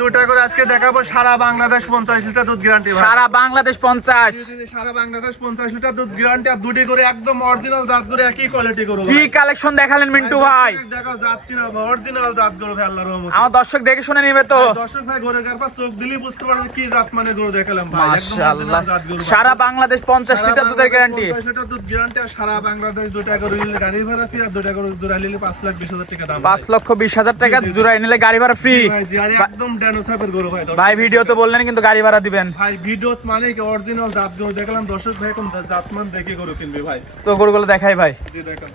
দুটা করে আজকে দেখাবো সারা বাংলাদেশ 50 লিটার দুধ গ্যারান্টি ভাই। সারা বাংলাদেশ 50। সারা বাংলাদেশ 50 লিটার দুধ গ্যারান্টি আর দুটি করে একদম অরিজিনাল জাত করে একই কোয়ালিটি করব। কি কালেকশন দেখালেন মিন্টু ভাই? দেখো যাচ্ছি না অরিজিনাল জাত গরু ভাই আল্লাহর রহমতে। আমার দর্শক দেখে শুনে নিবে তো? দর্শক ভাই ঘরে কারপা চোখ দিলেই বুঝতে পারবে কি জাত মানে গরু দেখালাম ভাই। মাশাআল্লাহ। সারা বাংলাদেশ 50 লিটার দুধের গ্যারান্টি। 50 লিটার দুধ গ্যারান্টি আর সারা বাংলাদেশ দুটা করে নিলে গাড়ি ভাড়া ফ্রি আর দুটা করে জোড়া নিলে 5,20,000 টাকা দাম। 5,20,000 টাকা জোড়াই নিলে গাড়ি ভাড়া ফ্রি। ভাই জি আর একদম ডানোসাপের গরু ভাই। ভাই ভিডিও তো বললেন কিন্তু গাড়ি ভাড়া দিবেন। ভাই ভিডিওত মানে কি অরিজিনাল জাত গরু দেখলাম দর্শক ভাই কোন জাতমান দেখে গরু কিনবে ভাই। তো গরুগুলো দেখাই ভাই। জি দেখেন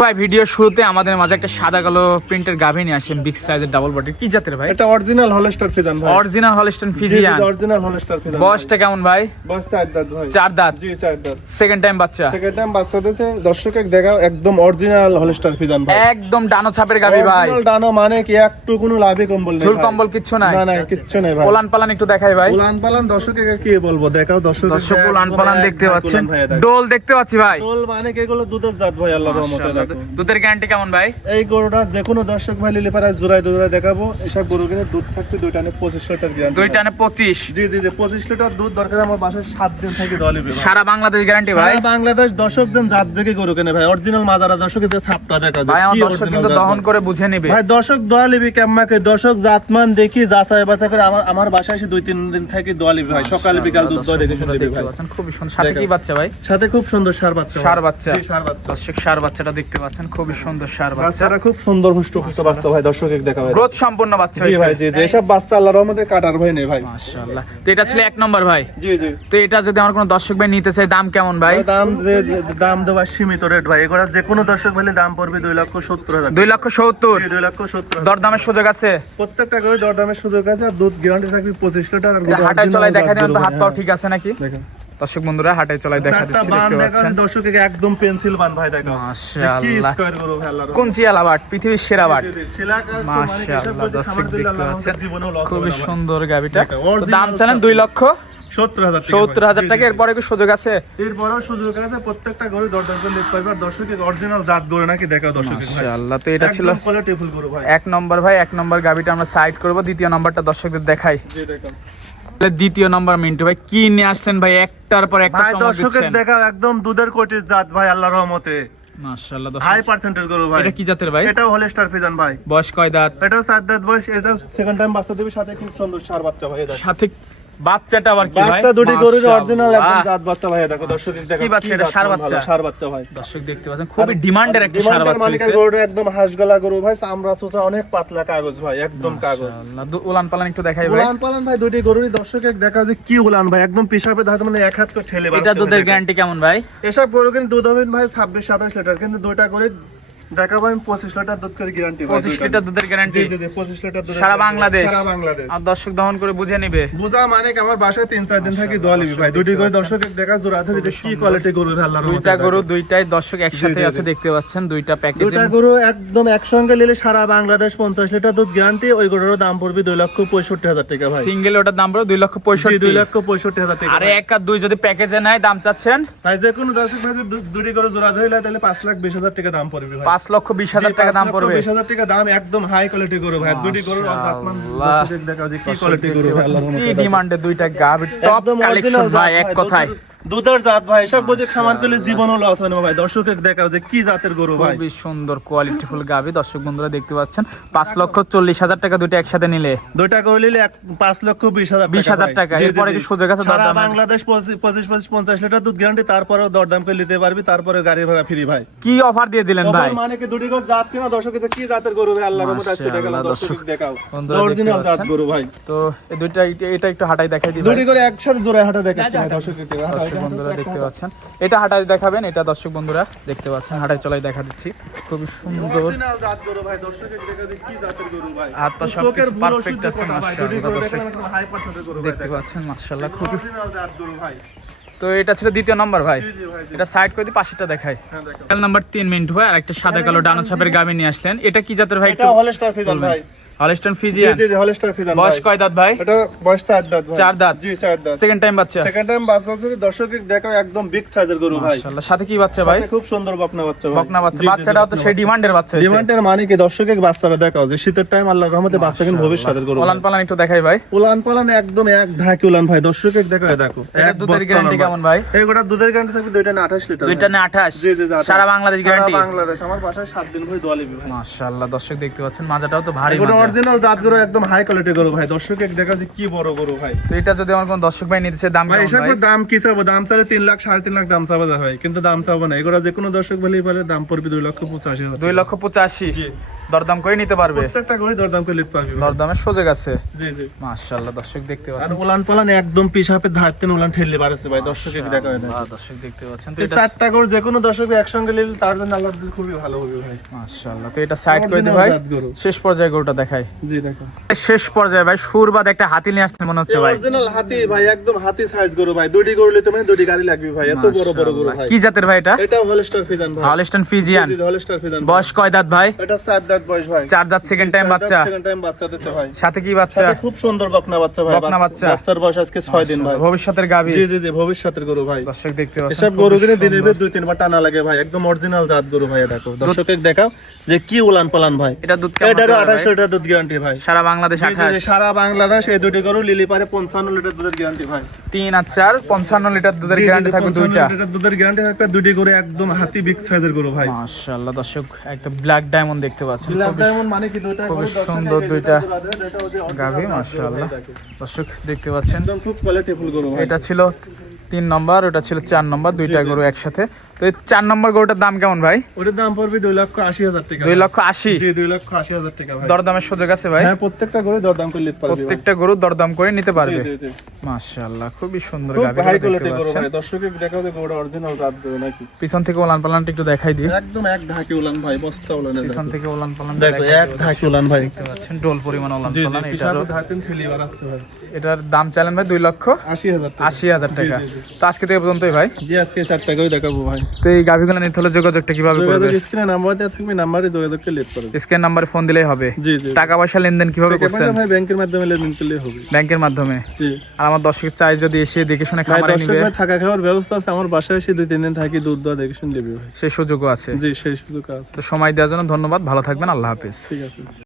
ভাই ভিডিও শুরুতে আমাদের মাঝে একটা সাদা কালো প্রিন্টের গাভী নিয়ে আসেন বিগ সাইজের ডাবল বডি। কি জাতের ভাই? এটা অরিজিনাল হলস্টার ফিজান ভাই। Original Holstein Friesian. জি অরিজিনাল হলস্টার ফিজান। বয়সটা কেমন ভাই? বয়স 4 দাঁত ভাই। 4 দাঁত। জি 4 দাঁত। সেকেন্ড টাইম বাচ্চা। সেকেন্ড টাইম বাচ্চা দিয়েছে দর্শককে দেখাও একদম অরিজিনাল হলস্টার ফিজান ভাই। একদম ডানো ছাপের গাভী ভাই। অরিজিনাল ডানো মানে কি একটু কোনো লাভই কম্বল নেই। ঝুল কম্বল কিচ্ছু নাই। না না কিচ্ছু নাই ভাই। পোলান পালান একটু দেখাই ভাই। পোলান পালান দর্শককে কি বলবো দেখাও দর্শক। দর্শক পোলান পালান দেখতে পাচ্ছেন। ডোল দেখতে পাচ্ছি ভাই। ডোল মানে কি এগুলো দুধের জাত ভাই আল্লাহর রহমতে দেখো। দুধের গ্যারান্টি কেমন ভাই? এই গরুটা যে কোনো দর্শক ভাই নিলে পারে জোড়ায় দেখাবো। এসব গরু কিন্তু দুধ থাকতে 2 টানে 25 লিটার গ্যারান্টি। 2 টানে 25। জি জি জি 25 লিটার দুধ দরকার আমার বাসায় 7 দিন থেকে দোয়া লিবে। সারা বাংলাদেশ গ্যারান্টি ভাই। সারা বাংলাদেশ দর্শক দিন জাত দেখে গরু কেনে ভাই। অরিজিনাল মাজারা দর্শকের ছাপটা দেখা যায়। ভাই আমার দর্শক কিন্তু দহন করে বুঝে নেবে। ভাই দর্শক দোয়া লিবি কেমমাকে দর্শক জাতমান দেখি যাচাই বাছাই করে আমার বাসায় এসে 2-3 দিন থেকে দোয়া লিবি ভাই। সকাল বিকাল দুধ দোয়া দেখে শুনে দিবি ভাই। খুব সুন্দর। সাথে কি বাচ্চা ভাই? সাথে খুব সুন্দর ষাঁড় বাচ্চা। ষাঁড় বাচ্চা। জি ষাঁড় বাচ্চা। দর্শক ষাঁড় বাচ্চাটা দেখতে পাচ্ছেন খুবই সুন্দর ষাঁড় বাচ্চা। বাচ্চারা খুব সুন্দর হুষ্ট বাচ্চা ভাই দর্শকের দেখা ভাই। গ্রোথ সম্পূর্ণ বাচ্চা। জি ভাই জি জি এসব বাচ্চা আল্লাহর রহমতে কাটার ভয় নেই ভাই। মাশাআল্লাহ। তো এটা ছিল 1 নম্বর ভাই। জি জি। তো এটা যদি আমার কোনো দর্শক ভাই নিতে চায় দাম কেমন ভাই? দাম দেওয়া সীমিত রেট ভাই। এগুলা যে কোনো দর্শক ভাই দাম পড়বে 2,70,000। 2,70,000। 2,70,000 দরদামের সুযোগ আছে? প্রত্যেকটা করে দরদামের সুযোগ আছে। আর দুধ গ্যারান্টি থাকবে 25 লিটার। আর হাটায় চলাই দেখা দেন তো হাত পাও ঠিক আছে নাকি? দেখেন দর্শক বন্ধুরা হাটায় চলাই দেখা দিচ্ছি দেখতে পাচ্ছেন। দর্শককে একদম পেন্সিল বান ভাই দেখো। মাশাআল্লাহ। কি স্কয়ার গরু ভাই আল্লাহর। কোন চিয়ালা বাট? পৃথিবীর সেরা বাট। মাশাআল্লাহ দর্শক দেখতে পাচ্ছেন খুবই সুন্দর গাবিটা। তো দাম চালেন 2,70,000 টাকা। এরপরে কি সুযোগ আছে? এরপরেও সুযোগ আছে। প্রত্যেকটা গরু দরদাম করে দেখতে পারবে। আর দর্শকের অরিজিনাল জাত গরু নাকি দেখাও দর্শকের ভাই। মাশাআল্লাহ। তো এটা ছিল কোয়ালিটিফুল গরু ভাই। 1 নম্বর ভাই। 1 নম্বর গাবিটা আমরা সাইড করব। দ্বিতীয় নম্বরটা দর্শকদের দেখাই। জি দেখুন দ্বিতীয় নম্বর মিন্টু ভাই কি নিয়ে আসলেন ভাই? একটার পর একটা ভাই চমক দর্শকের দিচ্ছেন দেখাও একদম দুধের কোটির জাত ভাই আল্লাহর রহমতে। মাশাআল্লাহ। হাই পার্সেন্টেজ গরু ভাই। এটা কি জাতের ভাই? এটাও হলস্টার ফিজান ভাই। বয়স কয় দাঁত? এটাও 7 দাঁত বয়স। এটা সেকেন্ড টাইম বাচ্চা দিবে। সাথে খুব সুন্দর ষাঁড় বাচ্চা ভাই। সাথে বাচ্চাটা আবার কি ভাই? বাচ্চা দুটি গরুর অরিজিনাল একদম জাত বাচ্চা ভাই দেখো দর্শকের দেখো। কি বাচ্চা? এটা ষাঁড় বাচ্চা। ষাঁড় বাচ্চা ভাই। দর্শক দেখতে পাচ্ছেন খুবই ডিমান্ডের একটা ষাঁড় বাচ্চা মালিকের গরুটা একদম হাঁসগলা গরু ভাই। চামড়া চোচা অনেক পাতলা কাগজ ভাই একদম কাগজ। মাশাআল্লাহ। উলান পালান একটু দেখাই ভাই। উলান পালান ভাই দুটি গরুরই দর্শকে দেখা যে কি উলান ভাই একদম পেশাবে ধাতে মানে এক হাত করে ঠেলে। এটা দুধের গ্যারান্টি কেমন ভাই? এসব গরু কিন্তু দুধ হবে ভাই 26-27 লিটার। কিন্তু দুইটা করে দেখাবো আমি 25 লিটার দুধ করে গ্যারান্টি ভাই। 25 লিটার দুধের গ্যারান্টি। জি জি 25 লিটার দুধ সারা বাংলাদেশ। সারা বাংলাদেশ। আর দর্শক দহন করে বুঝে নেবে। বুঝা মানে কি আমার বাসায় 3-4 দিন থাকি দোয়া লিবি ভাই। দুটি করে দর্শকের দেখা জোড়া ধরে কি কোয়ালিটি গরু ভাই আল্লাহর রহমতে। দুইটা গরু দুইটাই দর্শক একসাথে আছে দেখতে পাচ্ছেন। দুইটা প্যাকেজ। দুইটা গরু একদম একসঙ্গে নিলে সারা বাংলাদেশ 50 লিটার দুধ গ্যারান্টি। ওই গরুর দাম পড়বে 2,65,000 টাকা ভাই। সিঙ্গেল ওটার দাম পড়বে 2,65,000। 2,65,000 টাকা। আরে 1 আর 2 যদি প্যাকেজে নেয় দাম চাচ্ছেন ভাই যে কোনো দর্শক ভাই দুটি করে জোড়া ধরে তাহলে 5,20,000 টাকা দাম পড়বে ভাই। 5,20,000 টাকা দাম পড়বে। 5,20,000 টাকা দাম একদম হাই কোয়ালিটি গরু ভাই। দুটি গরুর জাতমান দর্শক দেখা যে কি কোয়ালিটি গরু ভাই আল্লাহর রহমতে। কি ডিমান্ডে দুইটা গাবি টপ কালেকশন ভাই এক কথায়। দুধের জাত ভাই। সব বুঝে খামার করলে জীবনও লস হয় না ভাই। দর্শকের দেখা যে কি জাতের গরু ভাই। খুবই সুন্দর কোয়ালিটিফুল গাবি দর্শক বন্ধুরা দেখতে পাচ্ছেন। 5,40,000 টাকা দুইটা একসাথে নিলে। দুইটা করে নিলে 5,20,000 টাকা। এরপরে কি সুযোগ আছে সারা দরদামের? বাংলাদেশ 25-50 লিটার দুধ গ্যারান্টি। তারপরেও দরদাম করে নিতে পারবি। তারপরে গাড়ি ভাড়া ফ্রি ভাই। কি অফার দিয়ে দিলেন ভাই? মানে কি দুটি করে জাত কিনা দর্শকের কি জাতের গরু ভাই আল্লাহর রহমতে আজকে দেখালাম দর্শক দেখাও। অরিজিনাল জাত গরু ভাই। তো এই দুইটা এটা একটু হাঁটাই দেখাই দিই। দুটি করে একসাথে জোড়া হাঁটা দেখাচ্ছি ভাই দর্শকের দর্শক বন্ধুরা দেখতে পাচ্ছেন। এটা হাঁটাই দেখাবেন। এটা দর্শক বন্ধুরা দেখতে পাচ্ছেন হাঁটাই চলাই দেখা দিচ্ছি। খুবই সুন্দর অরিজিনাল জাত গরু ভাই। দর্শকের দেখা যে কি জাতের গরু ভাই। হাত পা সব কিছু পারফেক্ট আছে মাশাআল্লাহ। দর্শক হাই পার্সেন্টেজ গরু ভাই দেখতে পাচ্ছেন মাশাআল্লাহ খুবই। অরিজিনাল জাত গরু ভাই। তো এটা ছিল দ্বিতীয় নম্বর ভাই। জি জি ভাই। এটা সাইড করে দি পাশেরটা দেখাই। হ্যাঁ দেখো। নাম্বার 3 মিনিট ভাই। আর একটা সাদা কালো ডানো ছাপের গাবি নিয়ে আসলেন। এটা কি জাতের ভাই? এটা হলস্টার ফিজান ভাই। হলস্টাইন জি ফ্রিজিয়ান। জি জি হলস্টার ফিজান বয়স কয় দাঁত ভাই? এটা বয়স 4 দাঁত ভাই। 4 দাঁত। জি 4 দাঁত। সেকেন্ড টাইম বাচ্চা। সেকেন্ড টাইম বাচ্চা যদি দর্শককে দেখাও একদম বিগ সাইজের গরু ভাই। মাশাআল্লাহ। সাথে কি বাচ্চা ভাই? খুব সুন্দর বকনা বাচ্চা ভাই। বকনা বাচ্চা। বাচ্চাটাও তো সেই ডিমান্ডের বাচ্চা হয়েছে। ডিমান্ডের মানে কি দর্শকের বাচ্চারা দেখাও যে শীতের টাইম আল্লাহর রহমতে বাচ্চা কিন্তু ভবিষ্যতের গরু। ওলান পালান একটু দেখাই ভাই। উলান পালান একদম এক ঢাকি উলান ভাই, দর্শকের দেখো দেখো এটা দুধের গ্যারান্টি কেমন ভাই? এই গোটা দুধের গ্যারান্টি থাকবে 2 টানে 28 লিটার। 2 টানে 28। জি জি 28। সারা বাংলাদেশ গ্যারান্টি। সারা বাংলাদেশ আমার বাসায় 7 দিন ভাই দোয়া লিবি ভাই। মাশাআল্লাহ দর্শক দেখতে পাচ্ছেন মাজাটাও তো ভারী এটা মাজা। অরিজিনাল জাত গরু, একদম হাই কোয়ালিটি গরু ভাই। দর্শকের দেখা যে কি বড় গরু ভাই। তো এটা যদি আমার কোন দর্শক ভাই নিতে চায় দাম ভাই কেমন এসব ভাই? দাম কি চাবো? দাম চাইলে 3 লাখ 3.5 লাখ দাম চাবো ভাই, কিন্তু দাম চাবো না। এগুলো যে কোনো দর্শক বলেই পারে দাম পড়বে 2,85,000। 2,85,000। জি। দরদাম করে নিতে পারবে। প্রত্যেকটা গরু দরদাম করে নিতে পারবে ভাই। দরদামের সুযোগ আছে। জি জি। মাশাআল্লাহ দর্শক দেখতে আর পাচ্ছেন। উলান পালান একদম পিছাপের ধারতেন উলান ঠেললে বাড়ছে ভাই, দর্শকের দেখা হয় না। দর্শক দেখতে পাচ্ছেন। তো এই এটা 4টা গরু যে কোনো দর্শক একসঙ্গে নিলে তার জন্য আল্লাহর দিল খুবই ভালো হবে ভাই। মাশাআল্লাহ। তো এটা সাইড করে দিই Original ভাই। জাত গরু। শেষ পর্যায়ে গরুটা দেখাই। জি দেখো। শেষ পর্যায়ে ভাই সুরবাদ একটা হাতি নিয়ে আসছেন মনে হচ্ছে ভাই। অরিজিনাল হাতি ভাই, একদম হাতি সাইজ গরু ভাই। দুটি গরু নিতে মানে দুটি গাড়ি লাগবে ভাই, এত বড় বড় গরু ভাই। কি জাতের ভাই এটা? এটা হলস্টার ফিজান ভাই। Holstein Friesian. জি হলস্টার ফিজান। বয়স কয় দাঁত ভাই? এটা 4 দাঁত বয়স ভাই। 4 দাঁত। সেকেন্ড টাইম বাচ্চা। সেকেন্ড টাইম বাচ্চা দিতে ভাই। সাথে কি বাচ্চা? সাথে খুব সুন্দর বকনা বাচ্চা ভাই। বকনা বাচ্চা। বাচ্চার বয়স আজকে 6 দিন ভাই। ভবিষ্যতের গাভী। জি জি জি ভবিষ্যতের গরু ভাই। দর্শক দেখতে পাচ্ছেন। এসব গরু কিনে দিনের ভিতর 2-3 বার টানা লাগে ভাই, একদম অরিজিনাল জাত গরু ভাই। দেখো দর্শকের দেখাও যে কি উলান পালান ভাই। এটা দুধ কেমন? এটারও হবে ভাই? 28 লিটার দুধ গ্যারান্টি ভাই। সারা বাংলাদেশ জি, জি, জি, 28। সারা বাংলাদেশ এই দুটি গরু লিলি পারে 55 লিটার দুধের গ্যারান্টি ভাই। 3 আর 4 55 লিটার দুধের জি, জি, গ্যারান্টি থাকবে 55 দুইটা। লিটার দুধের গ্যারান্টি থাকবে দুটি গরু, একদম হাতি বিগ সাইজের গরু ভাই। মাশাআল্লাহ দর্শক একটা ব্ল্যাক ডায়মন্ড দেখতে পাচ্ছেন। ব্ল্যাক ডায়মন্ড মানে কি দুইটা খুবই গরু দর্শক সুন্দর এই দুইটা দেখা ওদের গাভী মাশাআল্লাহ। দর্শক দেখতে পাচ্ছেন। একদম খুব কোয়ালিটিফুল গরু ভাই। এটা ছিল 3 নম্বর, ওটা ছিল 4 নম্বর, দুইটা গরু একসাথে। তো এই 4 নম্বর গরুটার দাম কেমন ভাই? ওটার দাম পড়বে 2,80,000 টাকা। 2,80,000। জি 2,80,000 টাকা ভাই। দরদামের সুযোগ আছে ভাই? হ্যাঁ প্রত্যেকটা গরু দরদাম করে নিতে পারবে ভাই। প্রত্যেকটা গরু দরদাম করে নিতে জি পারবে। জি জি। মাশাআল্লাহ খুবই সুন্দর খুব গাভী হাই দেখতে কোয়ালিটি গরু পাচ্ছেন। ভাই। দর্শকের দেখাও যে গরুটা অরিজিনাল জাত গরু নাকি। পিছন থেকে ওলান পালানটা একটু দেখাই দিই। একদম এক ঢাকি উলান ভাই, বস্তা উলানের পিছন দেখো। থেকে ওলান পালান দেখো এক ঢাকি উলান ভাই। দেখতে পাচ্ছেন ডোল পরিমাণ ওলান জি জি পালান। পিছনে ঢাকেন ঠেলি বাড়াচ্ছে ভাই। এটার দাম চাইলেন ভাই 80,000 টাকা। 2,80,000 টাকা। জি, জি, জি। তো আজকে থেকে পর্যন্তই ভাই। জি আজকে 4টা গরু দেখাবো ভাই। তো এই গাভীগুলো নিতে হলে যোগাযোগটা কিভাবে করবে? যোগাযোগ স্ক্রিনে নাম্বার দেওয়া থাকবে, নাম্বারে যোগাযোগ করে নিতে পারবে। স্ক্যান নাম্বারে ফোন দিলেই হবে। জি জি। টাকা পয়সা লেনদেন কিভাবে করছেন? ভাই ব্যাংকের মাধ্যমে লেনদেন করলে হবে। ব্যাংকের মাধ্যমে। জি আর আমার দর্শক চাই যদি এসে দেখে শুনে ভাই খামারে দর্শক নিবে ভাই থাকা খাওয়ার ব্যবস্থা আছে, আমার বাসায় এসে 2-3 দিন থাকি, দুধ দোয়া দেখে শুনে নেবে ভাই। সেই সুযোগও আছে। জি সেই সুযোগ আছে। তো সময় দেওয়ার জন্য ধন্যবাদ। ভালো থাকবেন। আল্লাহ হাফেজ। ঠিক আছে।